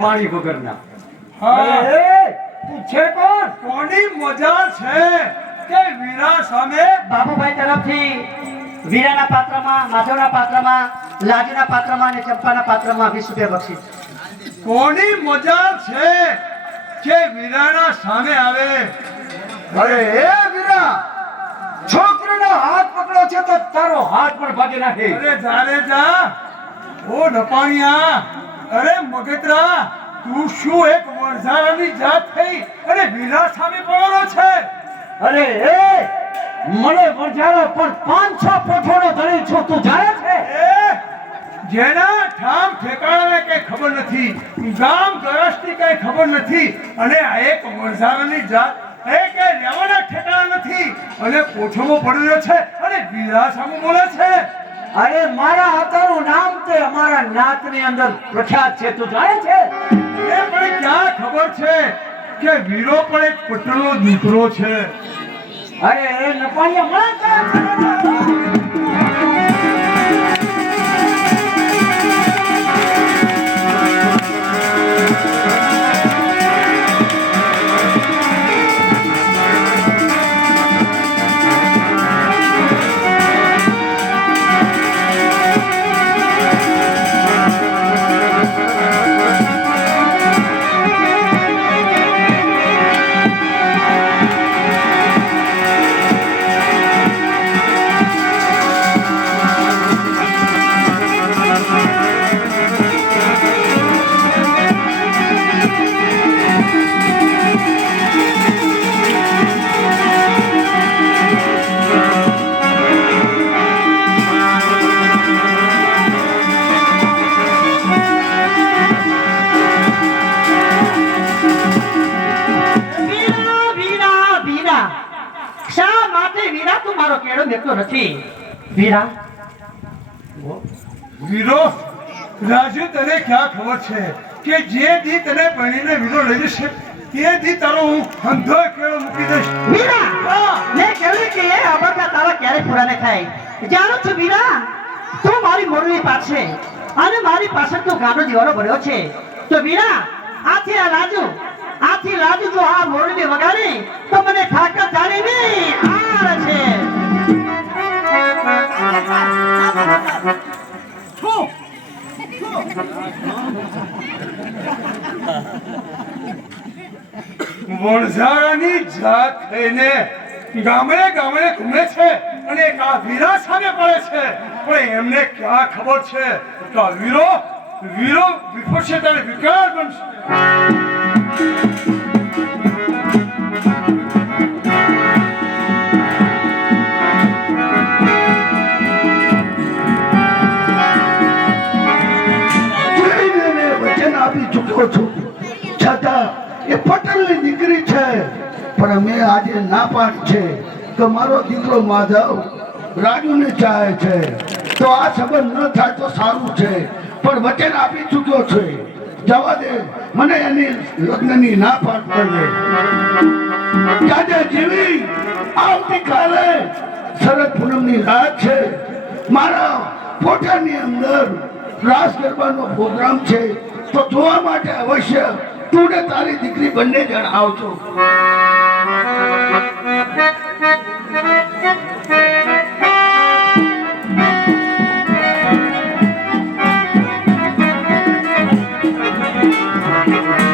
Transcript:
પાણી વગરના તું છે કોણ? કોની મજા છે કે વીરા સામે બાબુભાઈ તરફથી વીરાના પાત્રમાં, માધવના પાત્રમાં, લાજુના પાત્રમાં અને ચંપાના પાત્રમાં 20 રૂપિયા બક્ષિસ. કોની મજા છે કે વીરાના સામે આવે? અરે એ વીરા, છોકરીનો હાથ પકડો છે તો તારો હાથ પણ ભાગી નાખે. અરે જાને જા ઓ નપાણિયા, અરે મગતરા, તું શું એક વણઝારાની જાત થઈ અને વીરા સામે પડવાનો છે? અરે એ મને વણઝારો પણ 5-6 પોઠોનો ધણી છું, તું જાણે છે? જેના ઠામ ઠેકાણાને કઈ ખબર નથી, ગામ ગરસની કઈ ખબર નથી, અને આ એક વણઝારાની જાત એ કે રેવાના ઠેકાણા નથી અને પોઠોમાં પડ્યો છે અને વીરા સામે બોલે છે. અરે મારા હાથાનું નામ તે અમારા નાતની અંદર પ્રખ્યાત છે, તું જાણે છે? એ પણ ક્યાં ખબર છે કે વીરો પણ એક પટણનો દીકરો છે. અરે એ નપાણિયા વીરા વીરો રાજુ, તને ક્યાં ખબર છે કે જે દી તને પરણીને વીરો લઈ જશે તે દી તારો હું અંધો કેળો મૂકી દઈશ. વીરા મેં કહ્યું કે એ અબરકા તારા ક્યારે પૂરા ન થાય. જાણો છો વીરા, તું મારી મોરલી પાસે અને મારી પાછળ તું ગાનો દીવાનો બન્યો છે. તો વીરા આથી લાજુ જો આ મોરલી વગાડી તો મને ઠાકર જાણીને આ છે. વણઝારાની જાત થઈને ગામડે ગામડે ઘૂમે છે અને આ વીરા સામે પડે છે, પણ એમને ક્યાં ખબર છે કે આ વીરો વિફરશે ત્યારે વિકાર બનશે. છતાં એ પટેલની દીકરી છે, પણ મેં આજે ના પાડી છે કે મારો દીકરો માધવ રાજુને ચાહે છે, તો આ સંબંધ ન થાય તો સારું છે, પણ વચન આપી ચૂક્યો છે. જવા દે, મને એની લગ્નની ના પાડ પડે. આજે જેવી આવતીકાલે શરદ પૂનમની રાત છે, મારા પોતાની અંદર રાસ ગરબાનો પ્રોગ્રામ છે, તો જોવા માટે અવશ્ય તું ને તારી દીકરી બંને જણ આવજો. છે